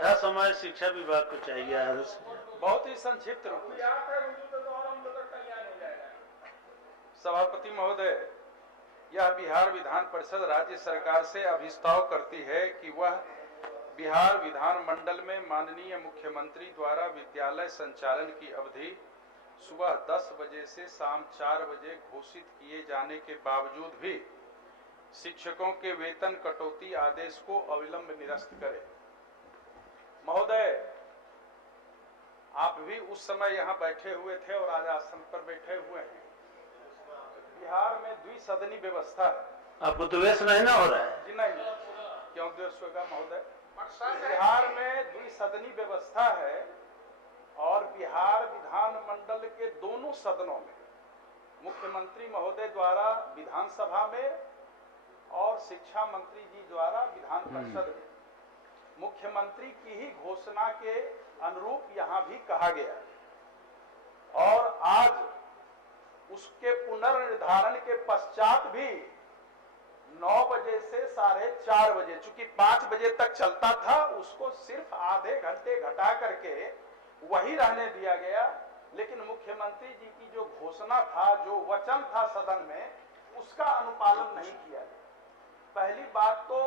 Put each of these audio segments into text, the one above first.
आधा समय शिक्षा विभाग को चाहिए। आदर्श बहुत ही संक्षिप्त रूप में सभापति महोदय, यह बिहार विधान परिषद राज्य सरकार से अभिस्ताव करती है कि वह बिहार विधान मंडल में माननीय मुख्यमंत्री द्वारा विद्यालय संचालन की अवधि सुबह 10 बजे से शाम 4 बजे घोषित किए जाने के बावजूद भी शिक्षकों के वेतन कटौती आदेश को अविलंब निरस्त करे। महोदय, आप भी उस समय यहाँ बैठे हुए थे और आज आसन पर बैठे हुए हैं। बिहार में द्विसदनी व्यवस्था है। आपको द्वेष नहीं ना हो रहा है? जी नहीं, क्यों द्वेष होगा महोदय? बिहार में द्विसदनी व्यवस्था है और बिहार विधान मंडल के दोनों सदनों में मुख्यमंत्री महोदय द्वारा विधानसभा में और शिक्षा मंत्री जी द्वारा विधान परिषद में मुख्यमंत्री की ही घोषणा के अनुरूप यहाँ भी कहा गया और आज उसके पुनर्निर्धारण के पश्चात भी 9 बजे से 4:30 बजे, चूंकि 5 बजे तक चलता था, उसको सिर्फ आधे घंटे घटा करके वही रहने दिया गया। लेकिन मुख्यमंत्री जी की जो घोषणा था, जो वचन था सदन में, उसका अनुपालन नहीं किया गया। पहली बात तो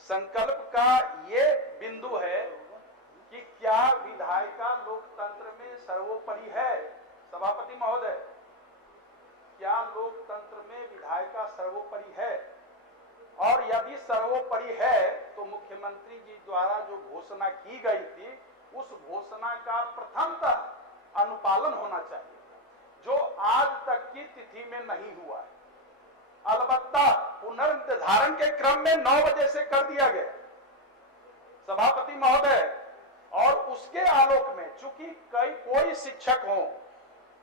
संकल्प का ये बिंदु है कि क्या विधायिका लोकतंत्र में सर्वोपरि है? सभापति महोदय, क्या लोकतंत्र में विधायिका सर्वोपरि है? और यदि सर्वोपरि है तो मुख्यमंत्री जी द्वारा जो घोषणा की गई थी, उस घोषणा का प्रथमतः अनुपालन होना चाहिए, जो आज तक की तिथि में नहीं हुआ है। अलबत्ता पुनर्निर्धारण के क्रम में 9 बजे से कर दिया गया सभापति महोदय, और उसके आलोक में चूंकि कोई शिक्षक हो,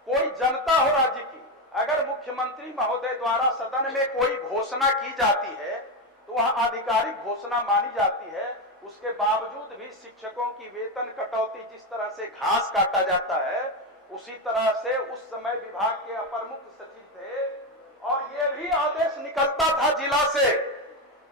कोई जनता हो राज्य की, अगर मुख्यमंत्री महोदय द्वारा सदन में कोई घोषणा की जाती है तो वह आधिकारिक घोषणा मानी जाती है। उसके बावजूद भी शिक्षकों की वेतन कटौती, जिस तरह से घास काटा जाता है, उसी तरह से उस समय विभाग के अपर मुख्य सचिव थे और ये भी आदेश निकलता था जिला से,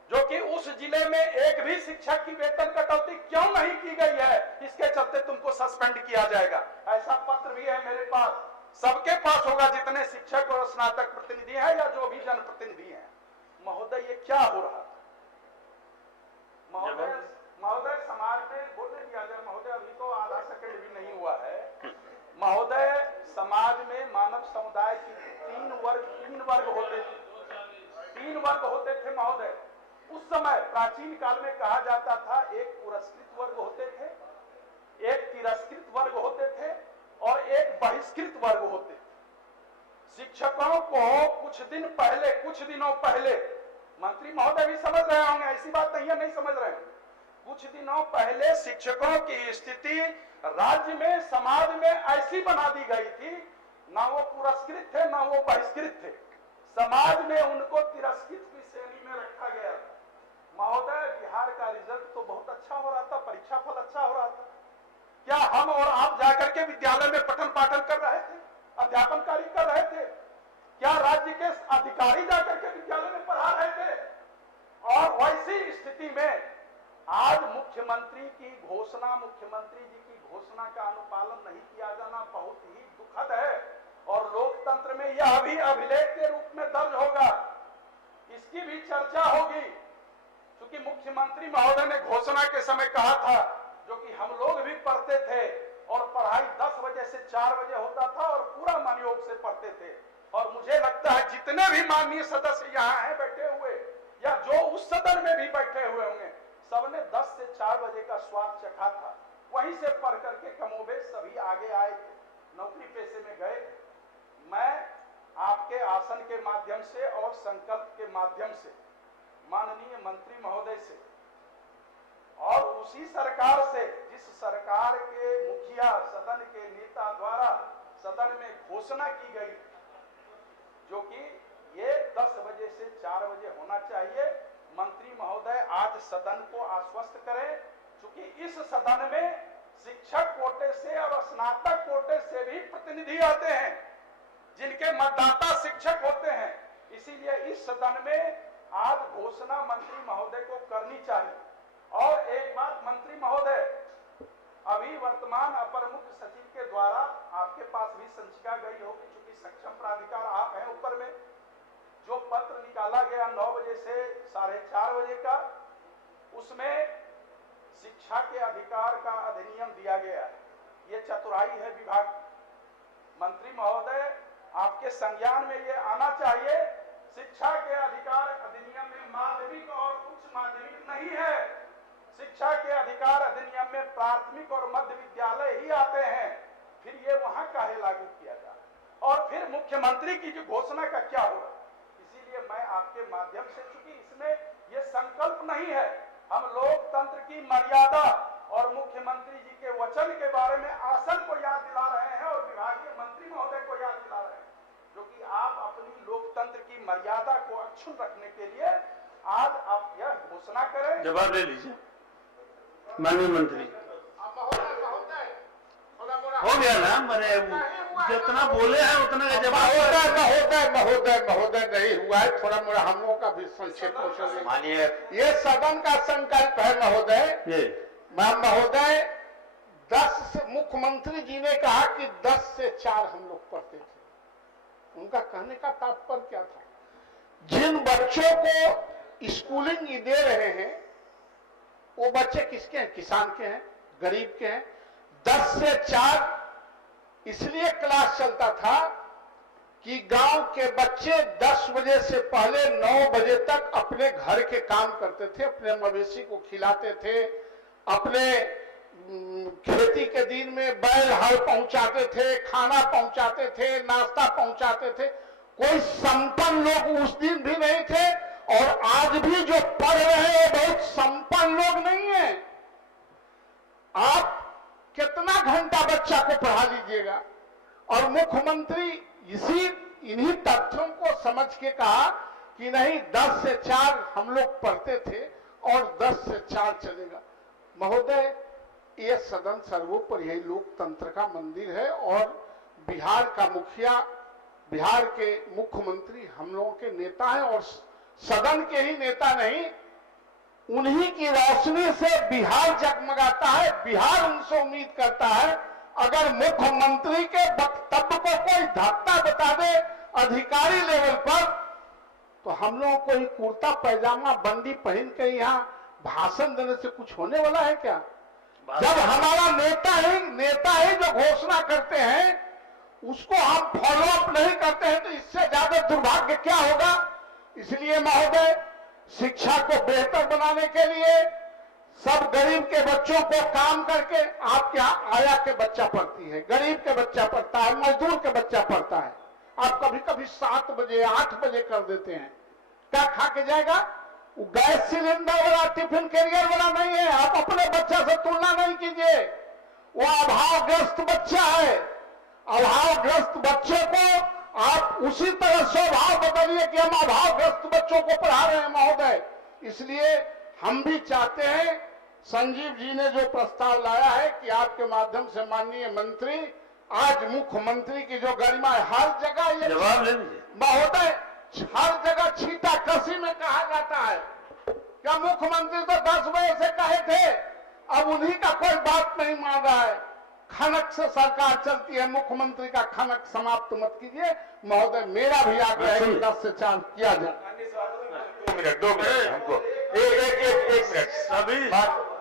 जो कि उस जिले में एक भी शिक्षक की वेतन कटौती क्यों नहीं की गई है, इसके चलते तुमको सस्पेंड किया जाएगा। ऐसा पत्र भी है मेरे पास, सबके पास होगा, जितने शिक्षक और स्नातक प्रतिनिधि हैं या जो भी जनप्रतिनिधि हैं। महोदय, ये क्या हो रहा था? महोदय समाज में बोलने दिया जाए महोदय, अभी तो आधा सेकंड भी नहीं हुआ है। महोदय, समाज में मानव समुदाय की 3 वर्ग होते थे महोदय। उस समय प्राचीन काल में कहा जाता था, एक पुरस्कृत वर्ग होते थे, एक तिरस्कृत वर्ग होते थे और एक बहिष्कृत वर्ग होते थे। शिक्षकों को कुछ दिनों पहले मंत्री महोदय भी समझ रहे होंगे, ऐसी बात नहीं है नहीं समझ रहे हैं, कुछ दिनों पहले शिक्षकों की स्थिति राज्य में, समाज में ऐसी बना दी गई थी, ना वो पुरस्कृत थे ना वो बहिष्कृत थे, समाज में उनको तिरस्कृत की श्रेणी में रखा गया था। महोदय, बिहार का रिजल्ट तो बहुत अच्छा हो रहा था, परीक्षा फल अच्छा हो रहा था। क्या हम और आप जाकर के विद्यालय में पठन पाठन कर रहे थे, अध्यापन कार्य कर रहे थे? क्या राज्य के अधिकारी जाकर के विद्यालय में पढ़ा रहे थे? और वैसी स्थिति में आज मुख्यमंत्री जी की घोषणा का अनुपालन नहीं किया जाना बहुत ही दुखद है और लोकतंत्र में यह भी अभिलेख के रूप में दर्ज होगा, इसकी भी चर्चा होगी। क्योंकि मुख्यमंत्री महोदय ने घोषणा के समय कहा था, जो कि हम लोग भी पढ़ते थे, और पढ़ाई 10 बजे से 4 बजे होता था और पूरा मनयोग से पढ़ते थे। और मुझे लगता है जितने भी माननीय सदस्य यहाँ हैं बैठे हुए, या जो उस सदन में भी बैठे हुए होंगे, सबने 10 से 4 बजे का स्वाद चखा था। वहीं से पढ़ करके कमोबेश सभी आगे आए थे, नौकरी पेशे में गए। मैं आपके आसन के माध्यम से और संकल्प के माध्यम से माननीय मंत्री महोदय से और उसी सरकार से, जिस सरकार के मुखिया, सदन के नेता द्वारा सदन में घोषणा की गई, जो कि ये 10 बजे से 4 बजे होना चाहिए, मंत्री महोदय आज सदन को आश्वस्त करें। क्योंकि इस सदन में शिक्षक कोटे से और स्नातक कोटे से भी प्रतिनिधि आते हैं, जिनके मतदाता शिक्षक होते हैं। इसीलिए इस सदन में आज घोषणा मंत्री महोदय को करनी चाहिए। और एक बात मंत्री महोदय, अभी वर्तमान अपर मुख्य सचिव के द्वारा आपके पास भी संचिका गई होगी, चूंकि सक्षम प्राधिकार आप हैं ऊपर में, जो पत्र निकाला गया 9 बजे से 4:30 बजे का, उसमें शिक्षा के अधिकार का अधिनियम दिया गया है। ये चतुराई है विभाग। मंत्री महोदय, आपके संज्ञान में ये आना चाहिए, शिक्षा के अधिकार अधिनियम में माध्यमिक और उच्च माध्यमिक नहीं है। शिक्षा के अधिकार अधिनियम में प्राथमिक और मध्य विद्यालय ही आते हैं, फिर ये वहां काहे लागू किया जाए, और फिर मुख्यमंत्री की जो घोषणा का क्या होगा। इसीलिए मैं आपके माध्यम से, चूंकि इसमें ये संकल्प नहीं है, हम लोकतंत्र की मर्यादा और मुख्यमंत्री जी के वचन के बारे में आसन को याद दिला रहे हैं और विभागीय मंत्री महोदय को याद दिला रहे हैं, जो कि आप अपनी लोकतंत्र की मर्यादा को अक्षुण्ण रखने के लिए आज आप यह घोषणा करें। जवाब ले लीजिए माननीय मंत्री। हो गया ना, मैंने जितना बोले हैं उतना का जवाब। महोदय नहीं हुआ है, थोड़ा मोड़ा हम लोगों का भी संक्षेप मानिए। ये सदन का संकल्प है महोदय। महोदय 10 से मुख्यमंत्री जी ने कहा कि 10 से 4 हम लोग पढ़ते थे। उनका कहने का तात्पर्य क्या था? जिन बच्चों को स्कूलिंग दे रहे हैं वो बच्चे किसके हैं? किसान के हैं, गरीब के हैं। 10 से 4 इसलिए क्लास चलता था कि गांव के बच्चे 10 बजे से पहले 9 बजे तक अपने घर के काम करते थे, अपने मवेशी को खिलाते थे, अपने खेती के दिन में बैल हल पहुंचाते थे, खाना पहुंचाते थे, नाश्ता पहुंचाते थे। कोई संपन्न लोग उस दिन भी नहीं थे, और आज भी जो पढ़ रहे हैं वो बहुत संपन्न लोग नहीं है। आप कितना घंटा बच्चा को पढ़ा लीजिएगा। और मुख्यमंत्री इन्हीं तथ्यों को समझ के कहा कि नहीं, 10 से 4 हम लोग पढ़ते थे और 10 से 4 चलेगा। महोदय, ये सदन सर्वोपरि यही लोकतंत्र का मंदिर है, और बिहार का मुखिया, बिहार के मुख्यमंत्री हम लोगों के नेता हैं, और सदन के ही नेता नहीं, उन्हीं की रोशनी से बिहार जगमगाता है। बिहार उनसे उम्मीद करता है। अगर मुख्यमंत्री के वक्तव्य को कोई धक्का बता दे अधिकारी लेवल पर, तो हम लोगों को ही कुर्ता पैजामा बंदी पहन के यहाँ भाषण देने से कुछ होने वाला है क्या? जब हमारा नेता ही जो घोषणा करते हैं उसको हम फॉलो अप नहीं करते हैं, तो इससे ज्यादा दुर्भाग्य क्या होगा। इसलिए महोदय, शिक्षा को बेहतर बनाने के लिए सब गरीब के बच्चों को काम करके, आपके यहाँ आया के बच्चा पढ़ती है, गरीब के बच्चा पढ़ता है, मजदूर के बच्चा पढ़ता है। आप कभी कभी 7 बजे 8 बजे कर देते हैं, क्या खा के जाएगा? वो गैस सिलेंडर वाला, टिफिन कैरियर वाला नहीं है। आप अपने बच्चा से तुलना नहीं कीजिए, वो अभावग्रस्त बच्चा है। अभावग्रस्त बच्चे को आप उसी तरह स्वभाव बदलिए कि हम अभावग्रस्त बच्चों को पढ़ा रहे हैं महोदय। इसलिए हम भी चाहते हैं, संजीव जी ने जो प्रस्ताव लाया है कि आपके माध्यम से माननीय मंत्री, आज मुख्यमंत्री की जो गरिमा है, हर जगह ये जवाब ले लीजिए महोदय, हर जगह छीटा कसी में कहा जाता है। क्या मुख्यमंत्री तो 10 बजे से कहे थे, अब उन्हीं का कोई बात नहीं मान रहा है। खनक से सरकार चलती है, मुख्यमंत्री का खनक समाप्त मत कीजिए महोदय। मेरा भी आग्रह है कि 10 से 4 किया जाए। 2 मिनट हमको एक मिनट। सभी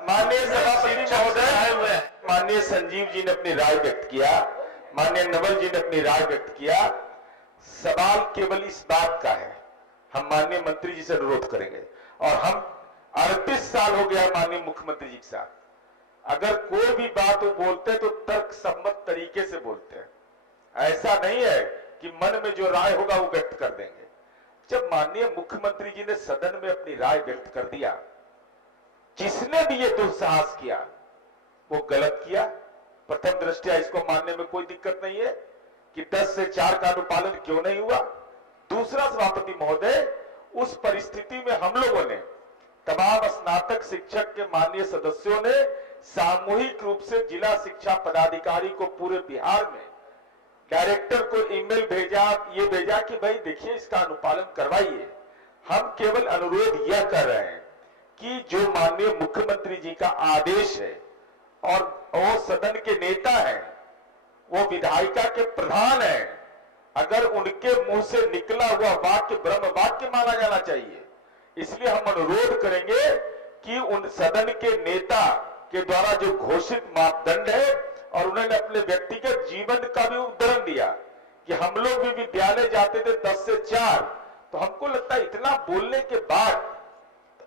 माननीय सभापति महोदय, माननीय संजीव जी ने अपनी राय व्यक्त किया, माननीय नवल जी ने अपनी राय व्यक्त किया। सवाल केवल इस बात का है, हम माननीय मंत्री जी से अनुरोध करेंगे, और हम 38 साल हो गया माननीय मुख्यमंत्री जी के साथ, अगर कोई भी बात वो बोलते हैं तो तर्क सम्मत तरीके से बोलते हैं। ऐसा नहीं है कि मन में जो राय होगा वो व्यक्त कर देंगे। जब माननीय मुख्यमंत्री जी ने सदन में अपनी राय व्यक्त कर दिया, जिसने भी ये दुस्साहस किया वो गलत किया। प्रथम दृष्टया इसको मानने में कोई दिक्कत नहीं है कि 10 से 4 का अनुपालन क्यों नहीं हुआ। दूसरा, सभापति महोदय, उस परिस्थिति में हम लोगों ने, तमाम स्नातक शिक्षक के माननीय सदस्यों ने सामूहिक रूप से जिला शिक्षा पदाधिकारी को पूरे बिहार में, डायरेक्टर को ईमेल भेजा, ये भेजा कि भाई देखिए इसका अनुपालन करवाइए। हम केवल अनुरोध यह कर रहे हैं कि जो माननीय मुख्यमंत्री जी का आदेश है और वो सदन के नेता हैं, वो विधायिका के प्रधान हैं, अगर उनके मुंह से निकला हुआ वाक्य ब्रह्म वाक्य माना जाना चाहिए। इसलिए हम अनुरोध करेंगे कि उन सदन के नेता के द्वारा जो घोषित मापदंड है, और उन्होंने अपने व्यक्तिगत जीवन का भी उदाहरण दिया कि हम लोग भी विद्यालय जाते थे 10 से 4, तो हमको लगता है इतना बोलने के बाद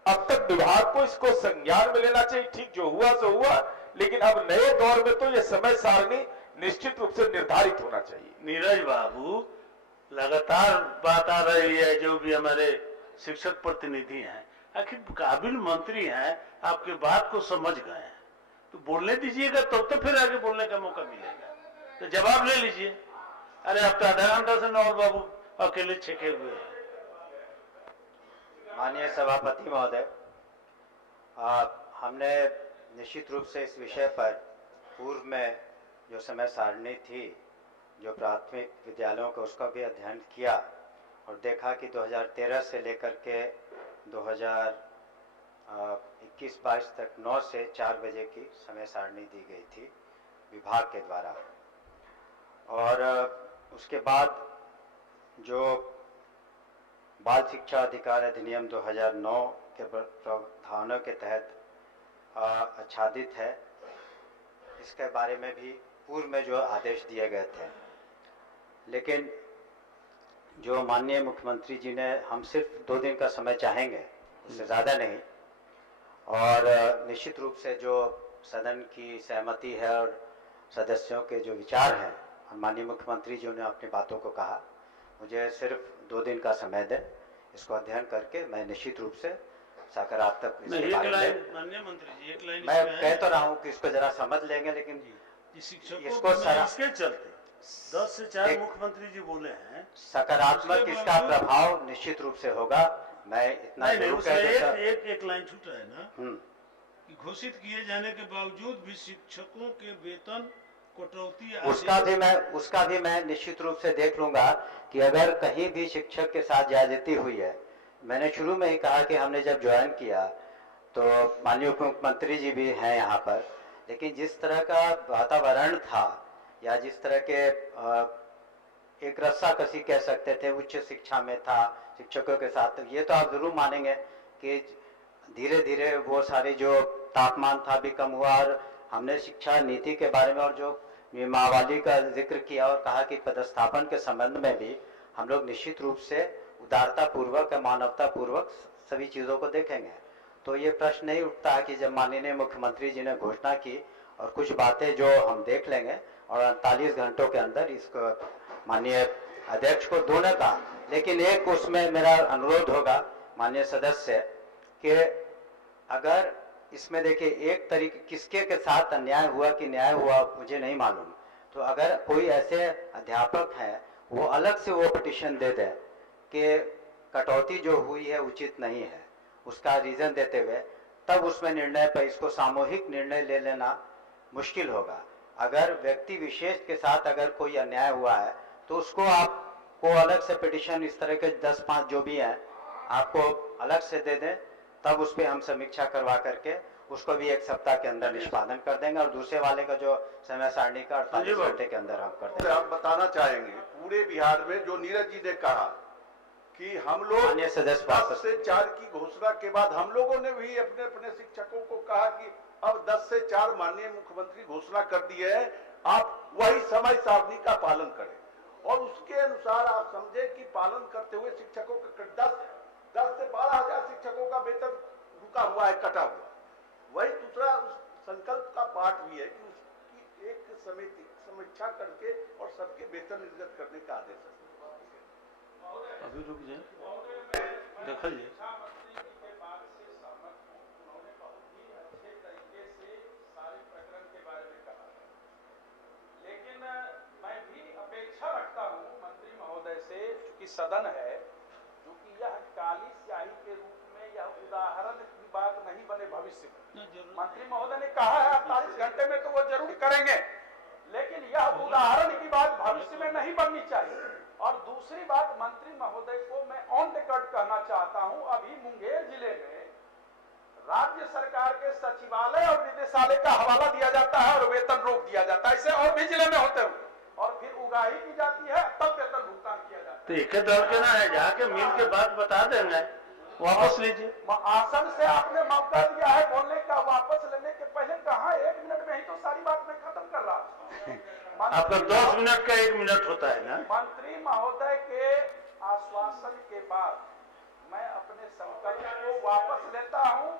अब तक विभाग को इसको संज्ञान में लेना चाहिए। ठीक, जो हुआ सो हुआ, लेकिन अब नए दौर में तो ये समय सारणी निश्चित रूप से निर्धारित होना चाहिए। नीरज बाबू, लगातार बात आ रही है, जो भी हमारे शिक्षक प्रतिनिधि हैं, आखिर काबिल मंत्री हैं, आपके बात को समझ गए हैं, तो बोलने दीजिएगा, तब तो फिर आगे बोलने का मौका मिलेगा। तो जवाब ले लीजिए। अरे अब तो आधा घंटा से नौर बाबू अकेले छेके हुए हैं। माननीय सभापति महोदय, हमने निश्चित रूप से इस विषय पर पूर्व में जो समय सारणी थी, जो प्राथमिक विद्यालयों को, उसका भी अध्ययन किया और देखा कि 2013 से लेकर के 2021-22 तक 9 से 4 बजे की समय सारणी दी गई थी विभाग के द्वारा। और उसके बाद जो बाल शिक्षा अधिकार अधिनियम 2009 के प्रावधानों के तहत आच्छादित है, इसके बारे में भी पूर्व में जो आदेश दिए गए थे, लेकिन जो माननीय मुख्यमंत्री जी ने, हम सिर्फ 2 दिन का समय चाहेंगे, उससे ज़्यादा नहीं, और निश्चित रूप से जो सदन की सहमति है और सदस्यों के जो विचार हैं, माननीय मुख्यमंत्री जी ने अपनी बातों को कहा, मुझे सिर्फ 2 दिन का समय दें, इसको अध्ययन करके मैं निश्चित रूप से सकारात्मक इसके बारे में, माननीय मंत्री जी, एक लाइन मैं कह तो रहा हूँ कि इसको जरा समझ लेंगे, लेकिन इसको इसके चलते 10 से 4 मुख्यमंत्री जी बोले हैं, सकारात्मक इसका प्रभाव निश्चित रूप से होगा। मैं इतना जरूर कह देता, एक लाइन छूट रहा है ना कि घोषित किए जाने के बावजूद भी शिक्षकों के वेतन कटौती, उसका भी मैं निश्चित रूप से देख लूंगा कि अगर कहीं भी शिक्षक के साथ ज्यादती हुई है। मैंने शुरू में ही कहा कि हमने जब ज्वाइन किया तो माननीय उप मुख्यमंत्री जी भी हैं यहाँ पर, लेकिन जिस तरह का वातावरण था या जिस तरह के एक रस्साकसी कह सकते थे उच्च शिक्षा में था शिक्षकों के साथ, ये तो आप जरूर मानेंगे कि धीरे धीरे वो सारे जो तापमान था भी कम हुआ। और हमने शिक्षा नीति के बारे में और जो नियमावली का जिक्र किया और कहा कि पदस्थापन के संबंध में भी हम लोग निश्चित रूप से उदारता पूर्वक, मानवता पूर्वक सभी चीज़ों को देखेंगे। तो ये प्रश्न नहीं उठता कि जब माननीय मुख्यमंत्री जी ने घोषणा की और कुछ बातें जो हम देख लेंगे और 48 घंटों के अंदर इसको माननीय अध्यक्ष को दोने का, लेकिन एक उसमें मेरा अनुरोध होगा माननीय सदस्य कि अगर इसमें देखिए एक तरीके किसके के साथ अन्याय हुआ कि न्याय हुआ मुझे नहीं मालूम, तो अगर कोई ऐसे अध्यापक हैं वो अलग से वो पिटीशन दे दे कि कटौती जो हुई है उचित नहीं है, उसका रीजन देते हुए, तब उसमें निर्णय पर इसको सामूहिक निर्णय ले लेना मुश्किल होगा। अगर व्यक्ति विशेष के साथ अगर कोई अन्याय हुआ है तो उसको आपको अलग से पिटीशन इस तरह के 10-5 जो भी हैं आपको अलग से दे दें, तब उस पर हम समीक्षा करवा करके उसको भी 1 सप्ताह के अंदर निष्पादन कर देंगे और दूसरे वाले का जो समय सारणी का 48 घंटे के अंदर हम कर देंगे। हम बताना चाहेंगे पूरे बिहार में जो नीरज जी ने कहा कि हम लोग 10 से 4 की घोषणा के बाद हम लोगों ने भी अपने अपने शिक्षकों को कहा कि अब 10 से 4 माननीय मुख्यमंत्री घोषणा कर दिए है, आप वही समय सारणी का पालन करें और उसके अनुसार आप समझे कि पालन करते हुए शिक्षकों के 10 से 12,000 शिक्षकों का वेतन रुका हुआ है, कटा हुआ। वही दूसरा उस संकल्प का पाठ भी है कि उसकी एक समिति समीक्षा करके और सबके वेतन निर्गत करने का आदेश है। अभी रुक जाए, देखा जाए। सदन है जो कि यह काली स्याही के रूप में यह उदाहरण की बात नहीं बने भविष्य में। मंत्री महोदय ने कहा है 48 घंटे में तो वो जरूर करेंगे, लेकिन यह उदाहरण की बात भविष्य में नहीं बननी चाहिए। और दूसरी बात मंत्री महोदय को मैं ऑन रिकॉर्ड कहना चाहता हूं, अभी मुंगेर जिले में राज्य सरकार के सचिवालय और निदेशालय का हवाला दिया जाता है और वेतन रोक दिया जाता है। ऐसे और भी जिले में होते हुए और फिर उगाही की जाती है, तब वेतन भुगतान किया जाता है। तो एक दल के ना है, जाके मिल के बात बता देंगे, वापस लीजिए। आसन से आपने मौका दिया है बोलने का, वापस लेने के पहले कहा 1 मिनट में ही तो सारी बात मैं खत्म कर रहा था। आपका 10 मिनट का 1 मिनट होता है ना। मंत्री महोदय के आश्वासन के बाद मैं अपने संकल्प को वापस लेता हूं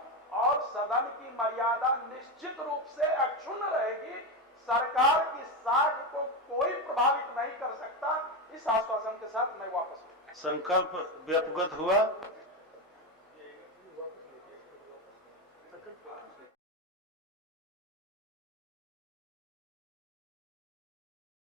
और सदन की मर्यादा निश्चित रूप से अक्षुण्ण रहेगी। सरकार की साख को कोई प्रभावित नहीं कर सकता। इस आश्वासन के साथ मैं वापस संकल्प व्यपगत हुआ।